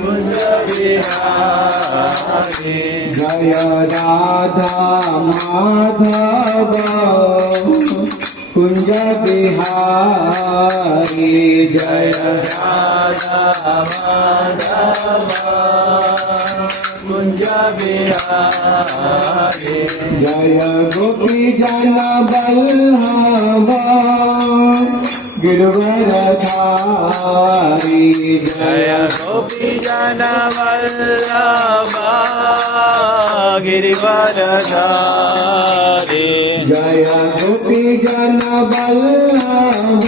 कुंज बिहारी जय राधा माधव कुंज बिहारी जय राधा माधव कुंज बिहारी जय गोपी जन बल्लभ गिरवरधारी जय गोपी जन वल्लभ गिरिवरधारी जय गोपी जन बल्लभ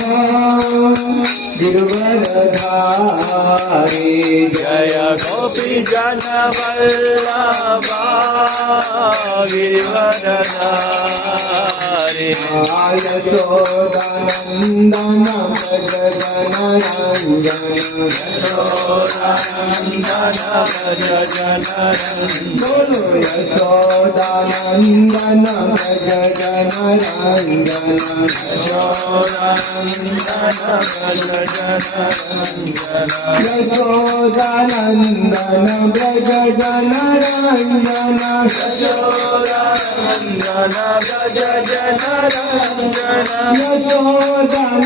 गिरवरधारी जय गोपी जन वल्लभ गिरिवरधारी यशोदानन्दन भज जनरञ्जन यशोदानन्दन भज जनरञ्जन बोलो यशोदानन्दन भज जनरञ्जन यशोदानन्दन भज जनरञ्जन यशोदानन्दन भज जनरञ्जन यशोदानन्दन भज जनरञ्जन यशोदानन्दन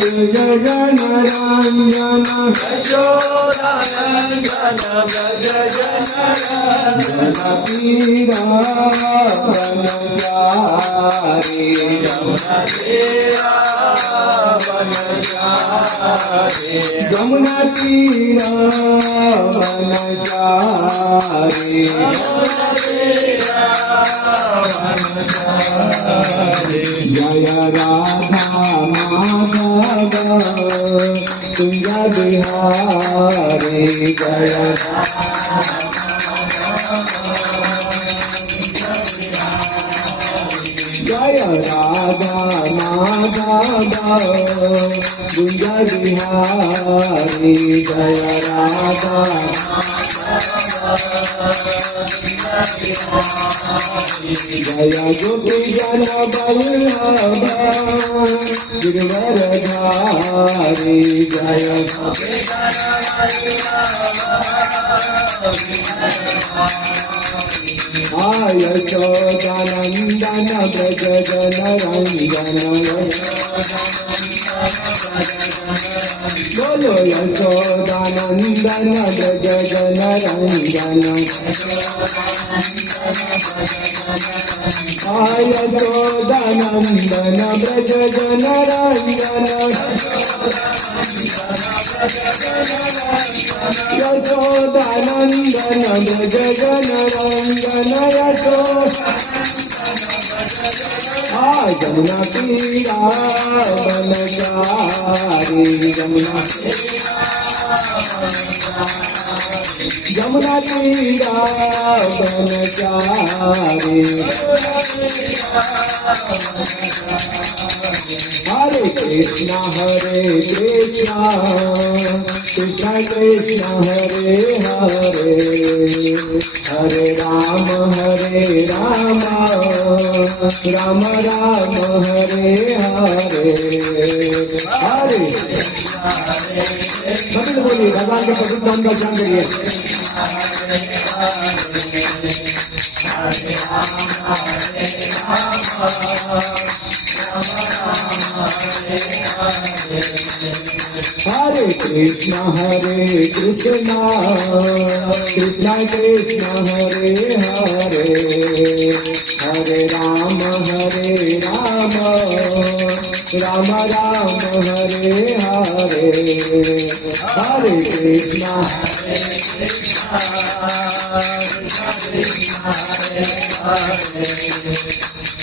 भज जनरञ्जन यशोदानन्दन भज जनरञ्जन पीरा बनचारी यमुना तेरा बनचारी यमुना तीरा बनचारी यमुना तेरा बनचारी जय राधा माधव कुंज बिहारी जय जय राधा माधव कुंज बिहारी जय राधा जय गोपी जन बल्लभ गिरवरधारी जय यशोदानन्दन व्रज जनरञ्जन बोलो यशोदानन्दन व्रज जनरञ्जन यशोदानन्दन व्रज जनरञ्जन यशोदानन्दन व्रज जनरञ्जन यमुना तीरा बनचारी यमुना तीरा बनचारी हरे कृष्णा कृष्ण कृष्ण हरे हरे हरे राम राम राम हरे हरे हरे सभी बोलिए भगवान के पवित्र नाम का ध्यान करिए हरे कृष्णा कृष्ण कृष्ण हरे हरे हरे राम राम राम हरे हरे हरे कृष्णा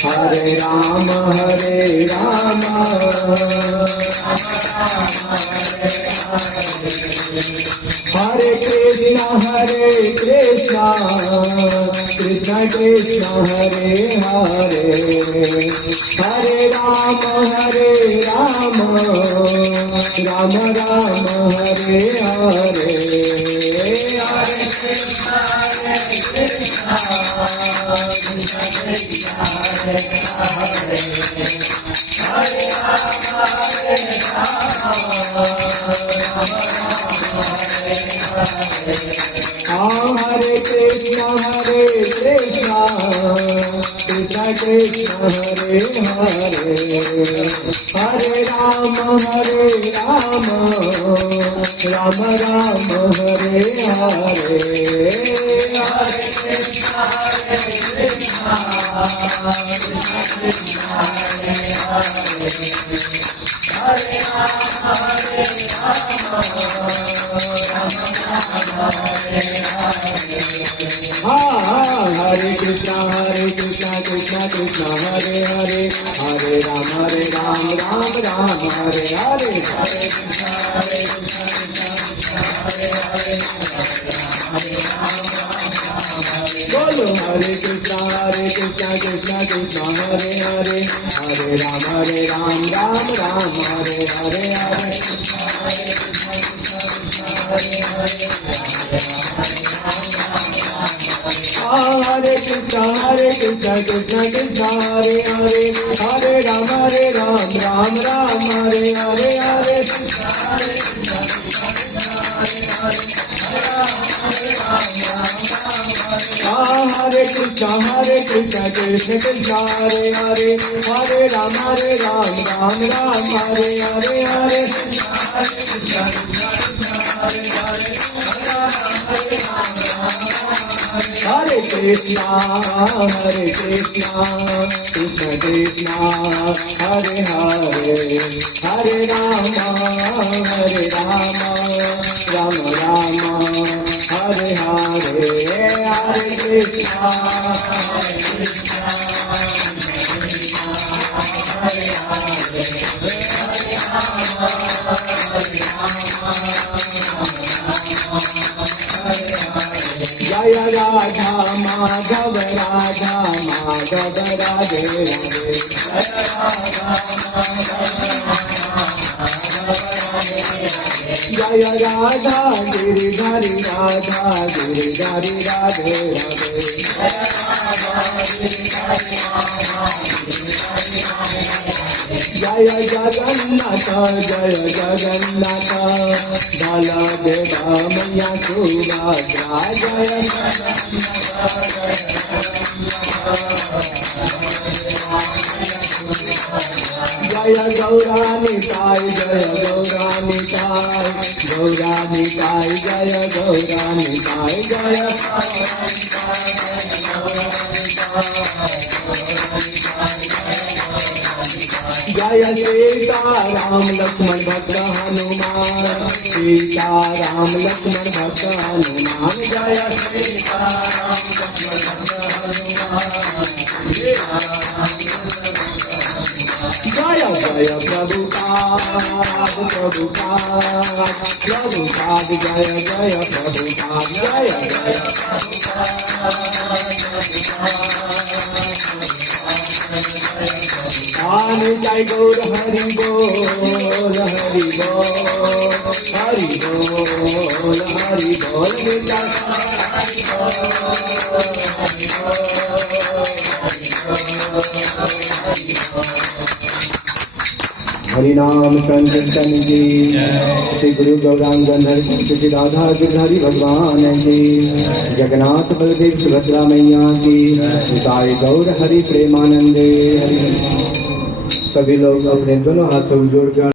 हरे राम हरे कृष्णा कृष्ण कृष्ण हरे हरे हरे राम राम राम हरे हरे हरे हरे कृष्णा कृष्ण कृष्ण हरे हरे हरे राम राम राम हरे हरे हरे कृष्णा हरे हरे कृष्णा कृष्ण कृष्ण हरे हरे हरे राम राम राम हरे हरे हरे कृष्णा बोलो हरे कृष्णा कृष्ण कृष्ण हरे हरे हरे राम राम राम हरे हरे हरे हरे कृष्णा कृष्ण कृष्ण हरे हरे हरे राम राम राम हरे हरे हरे हरे कृष्णा कृष्ण कृष्ण हरे हरे हरे राम राम राम हरे हरे हरे हरे कृष्णा कृष्ण कृष्ण हरे हरे हरे राम राम राम हरे हरे हरे कृष्णा जय राधा माधव राधे राधे जय राधा गिरिधारी राधे राधे जय जगन्नाथ बलदेव मैया सुभद्रा जय गौरानिताय जय गौरानिताय जय जय सीताराम लक्ष्मण भक्त हनुमान सीताराम लक्ष्मण भक्त हनुमान जय सीताराम लक्ष्मण जय जय प्रभुपाद जय जय प्रभुपाद जय जय जय गौर हरि बोल हरिनाम संकीर्तन की श्री गुरु गौरांग श्री राधा गिरधारी भगवान की जगन्नाथ बलदेव सुभद्रा मैया की साई गौर हरि प्रेमानंदे। सभी लोग अपने दोनों हाथों जोड़कर